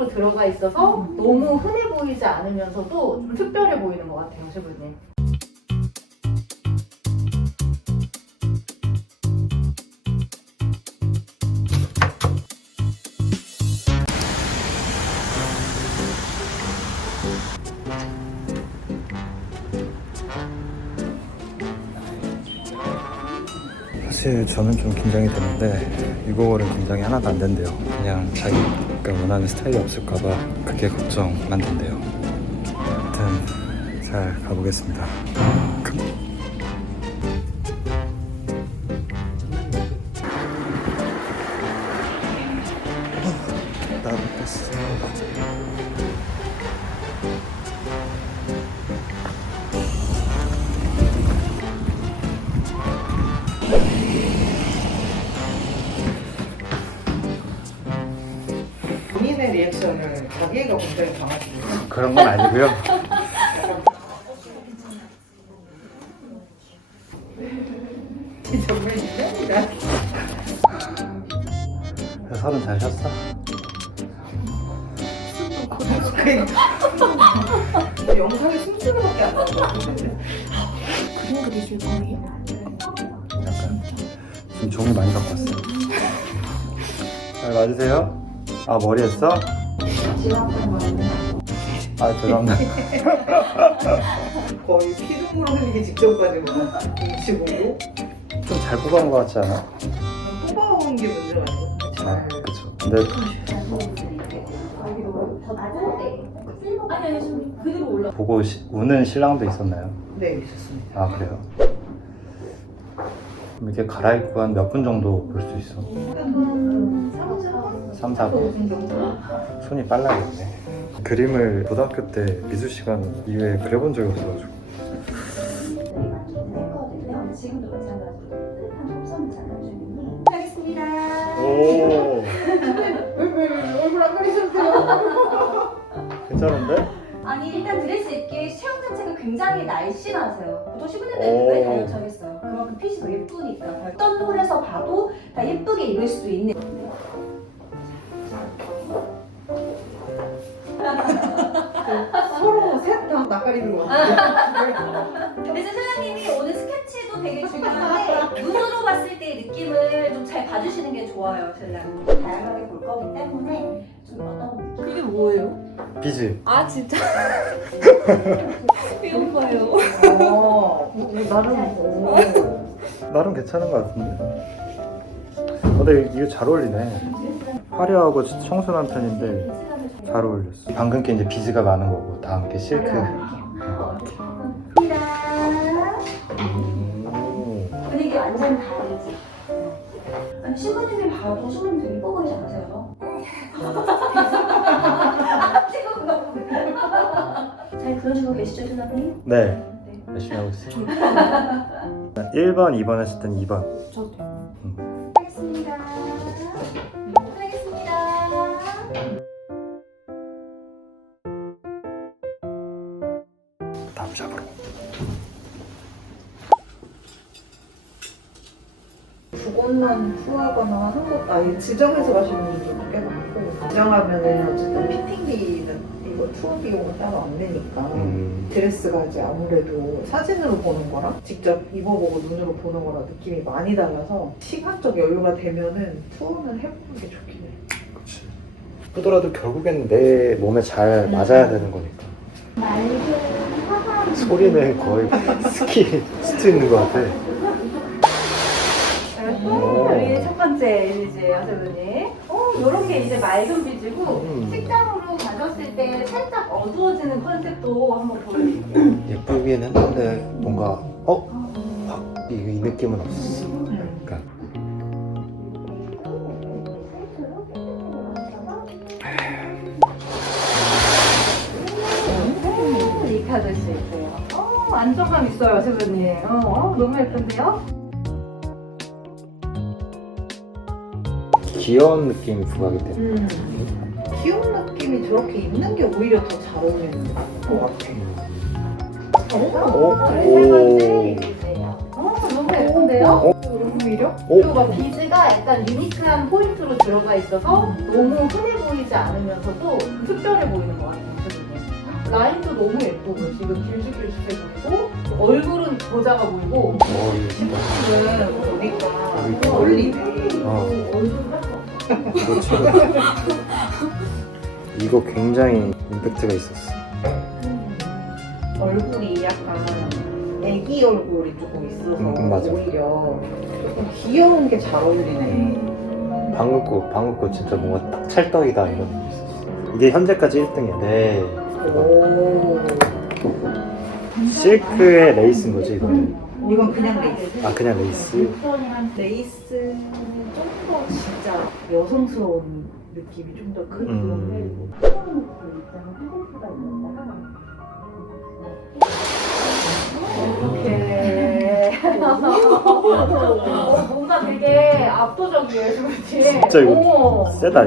포인트로 들어가 있어서 너무 흔해 보이지 않으면서도 좀 특별해 보이는 것 같아요, 셰프님. 사실 저는 좀 긴장이 되는데 유고월은 긴장이 하나도 안 된대요. 그냥 자기가 원하는 스타일이 없을까봐 그게 걱정만 된대요. 아무튼 잘 가보겠습니다. 나도 뺐어. 본인의 리액션을 자기가 굉장히 강하시네요. 그런 건 아니고요. 정말. 서른 잘 쉬었어? 영상에 숨쉬는 밖에 안 나오는데. 그림 그리실 거예요? 지금 종이 많이 갖고 왔어요. 잘 맞으세요? 아 머리 했어? 아 죄송합니다. 거의 피눈물 흘리기 직전까지 이 친구로 좀잘 뽑아온 것 같지 않아? 뽑아온 게 문제가 아니고. 아 그쵸. 근데 아니, 아니, 지금 그대로 올라. 보고 시- 우는 신랑도 있었나요? 네, 있었습니다. 아 그래요? 이렇게 갈아입고 한 몇 분 정도 볼 수 있어? 3, 4분? 손이 빨라야겠네. 그림을 고등학교 때 미술 시간 이후에 그려본 적이 없어가지고 지금도 마찬가지로 한 톱선을 작업 중이니 하겠습니다. 오 얼굴 안 그리셨어요? 괜찮은데? 아니 일단 드레스 입기 체형 자체가 굉장히 날씬하세요. 보통 15년대는 오. 왜 다이어트 하겠어요? 그만큼 핏이 더 예쁘니까 어떤 홀에서 봐도 다 예쁘게 입을 수 있는 서로 셋 다 낯가리는 것 같아요. 근데 이제 사장님이 오늘 스케치도 되게 중요한데 눈으로 봤을 때의 느낌을 좀 잘 봐주시는 게 좋아요 신랑님 다양하게 볼 거기 때문에 좀 어떤 느낌? 그게 뭐예요? 비즈. 아, 진짜? 이런 거예요. 어, 오, 나름 오. 나름 괜찮은 것 같은데? 어, 근데 이게 잘 어울리네. 화려하고 청순한 편인데 잘 어울렸어. 방금 게 이제 비즈가 많은 거고 다음 게 실크 오. 분위기 완전 다르지 아니 신부님이 봐도 신부님 되게 예뻐 보이지 않으세요? 잘 그려주고 계시죠 신부님? 네 네. 열심히 하고 있어요 1번 2번 했을 땐 2번 저도. 하겠습니다 하겠습니다 다음 샵으로 두 곳만 후하거나 한 곳, 아예 지정해서 가시는 분들도 꽤 많고 지정하면은 어쨌든 피팅비는 이거 투어 비용은 따로 안 내니까 음. 드레스가 이제 아무래도 사진으로 보는 거랑 직접 입어보고 눈으로 보는 거랑 느낌이 많이 달라서 시간적 여유가 되면은 투어는 해보는 게 좋긴 해. 그치. 예쁘더라도 결국엔 내 몸에 잘 맞아야 되는 거니까. 소리는 거의 스키 스트 있는 것 같아 오. 우리 첫 번째 이미지예요, 세분이. 어, 이렇게 이제 맑은 빛이고 음. 식당으로 가졌을 때 살짝 어두워지는 컨셉도 한번 보여드릴게요. 예쁘긴 했는데 뭔가 어? 확 이, 이 느낌은 없었어 약간 이 카드 수 있고요. 어, 안정감 있어요, 세분이. 어, 어, 너무 예쁜데요? 귀여운 느낌이 부각이 돼 음. 귀여운 느낌이 저렇게 있는 게 오히려 더 잘 어울리는 것 같아. 오? 세 번째 오. 이미지예요. 어, 너무 예쁜데요? 오히려? 그리고 막 비즈가 약간 유니크한 포인트로 들어가 있어서 너무 흔해 보이지 않으면서도 좀 특별해 보이는 것 같아요. 라인도 너무 예쁘고 지금 길쭉길쭉해 보이고 얼굴은 더 작아 보이고 어, 이거 진짜. 지금 보니까 어울리네. 어, 얼굴. 이거 지금. 이거 굉장히 임팩트가 있었어. 얼굴이 약간 애기 얼굴이 조금 있어서 음, 맞아. 오히려 조금 귀여운 게 잘 어울리네. 거, 방금 거 진짜 뭔가 딱 찰떡이다 이런 느낌이 있었어. 이게 현재까지 1등이야. 네. 이거. 오. 실크의 레이스인 거지 이거는? 이건 그냥 레이스. 아 그냥 레이스? 진짜 여성스러운 느낌이 좀 더큰 음. 이렇게 어, 뭔가 되게 압도적이에요, 그렇지? 진짜 이거. 세다.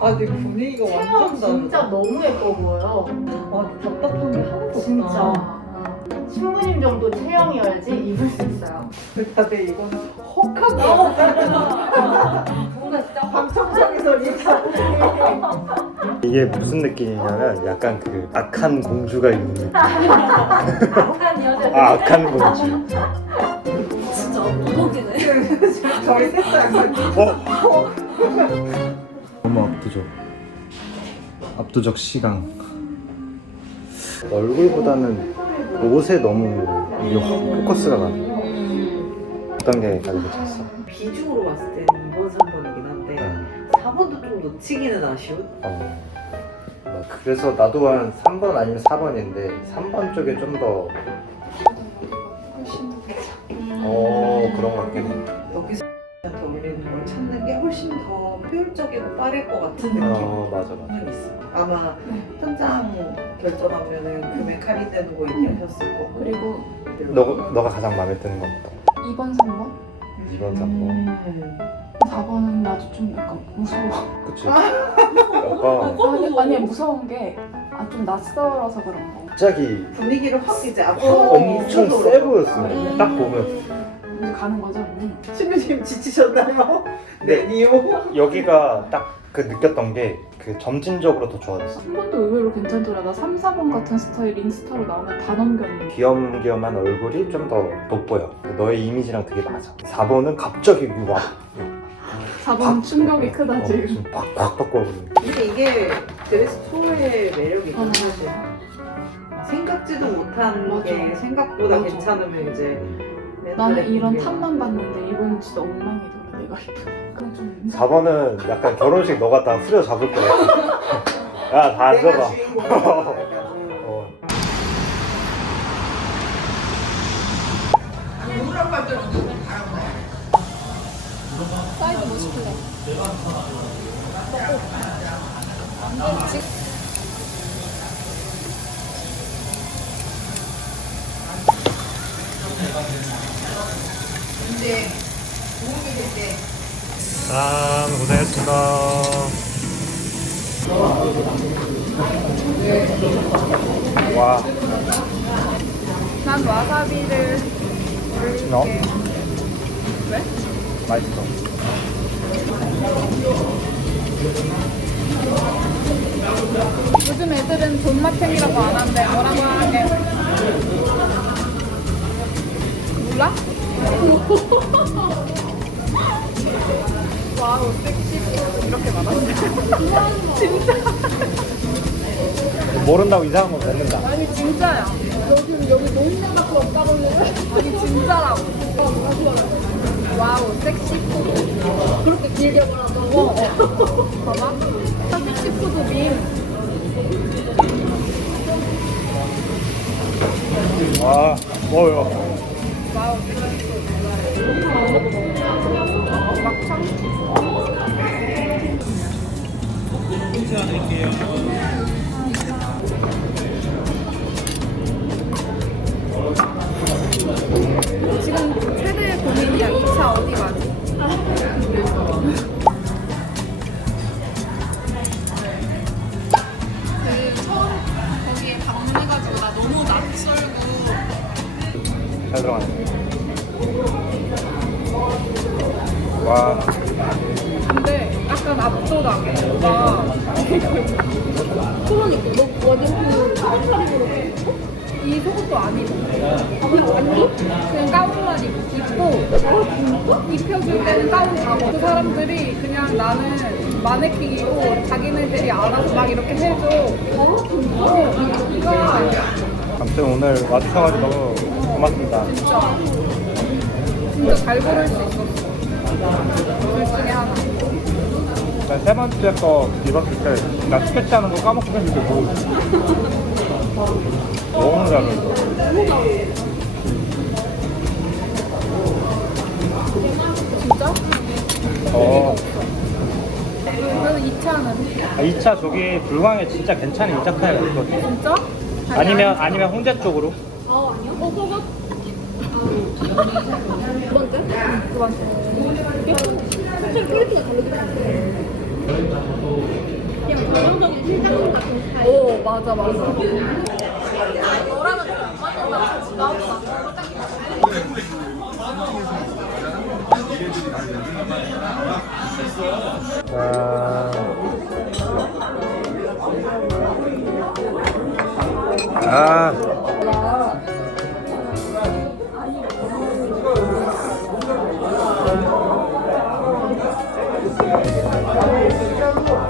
아 근데 분위기가 체형 진짜 너무 예뻐 보여. 아 답답한 게 하나도 없다. 진짜. 신부님 정도 체형이어야지 입을 수 있어요. 다들 이거는 헉하게 뭔가 진짜 방청석에서 리사 이게 무슨 느낌이냐면 약간 그 악한 공주가 있는 느낌. 악한 여자. 아 악한 공주. 진짜 무겁기네. 저희 셋다 어? 너무 압도적. 압도적 시강. 얼굴보다는 옷에 너무 이게 확 포커스가 가. 어떤 게 가장 괜찮았어? 비중으로 봤을 때는 2번, 3번이긴 한데 응. 4번도 좀 놓치기는 아쉬운? 어. 뭐, 그래서 나도 한 3번 아니면 4번인데 3번 쪽에 좀 더 어, 그런 것 같긴 해. 훨씬 더 효율적이고 빠를 것 같은 느낌은 어, 맞아 맞아. 있어 아마 현장 결정하면은 금액 할인되는 거 얘기하셨을 거고 그리고 너, 너가 가장 마음에 드는 건 어떤 2번, 3번? 2번, 3번. 음. 4번은 나도 좀 약간 무서워. 그치? 약간 아니, 아니 무서운 게 아, 좀 낯설어서 그런 거. 갑자기 분위기를 확 이제 어, 앞으로 엄청 세 보였어. 딱 보면. 이제 가는 거죠, 우리. 신부님 지치셨나요? 네. 네, 니오 여기가 딱 그 느꼈던 게 그 점진적으로 더 좋아졌어. 3번도 의외로 괜찮더라. 나 3, 4번 같은 스타일 인스타로 나오면 다 넘겼는데. 귀염귀염한 얼굴이 좀 더 돋보여. 너의 이미지랑 되게 맞아. 4번은 갑자기 와. 4번 충격이 어, 크다, 지금. 지금 팍팍 바꿔버리는. 근데 이게 드레스 투어의 매력이긴 어. 사실 생각지도 못한 맞아. 게 생각보다 맞아. 괜찮으면 이제 나는 이런 게- 탑만 봤는데 이건 진짜 엉망이더라, 내가. 그냥 좀. 4번은 약간 결혼식 너가 다 후려 잡을 거야. 야, 다 앉아봐. 어. 사이드 뭐 시킬래? 짠, 고생했습니다. 와, 난 와사비를 너? 왜? 맛있어. 요즘 애들은 존맛탱이라고 안 한대. 뭐라고 하게? 몰라? 와우, 섹시. 이렇게 말하는데. 진짜. 모른다고 이상한 거 뱉는다. 아니, 진짜야. 여기, 여기 노인네밖에 없다고 그래. 아니, 진짜라고. 와우, 섹시푸드. 그렇게 길게 어. 봐봐. 섹시푸드 밈. 와, 뭐요? 와우. 막창? 압도당해. 나 그러니까 너 완전 그 가운차림으로 이 속옷도 아니고. 그냥 아니? 그냥 가운만 입- 입고 입혀줄 때는 가운 가고. 그 사람들이 그냥 나는 마네킹이고 자기네들이 알아서 막 이렇게 해줘. 어, 이거 아무튼 오늘 와주셔가지고 너무 고맙습니다. 진짜. 진짜 잘 고를 수 있었어. 둘 중에 하나 난 세 번째 거 입었을 때, 나 스케치 하는 거 까먹고 했는데 뭐. 너무 잘 어울려. 진짜? 어. 그래서 2차는 아, 2차 저기 불광에 진짜 괜찮은 이자카야가 있거든. 진짜? 아니면, 아니면 홍대 쪽으로. 어 아니요? 어 그거? 두 번째? 두 번째 사실 퀄리티가 다르긴 한데 그냥 전형적인 실장님 같은 스타일 오 맞아 맞아 Спасибо.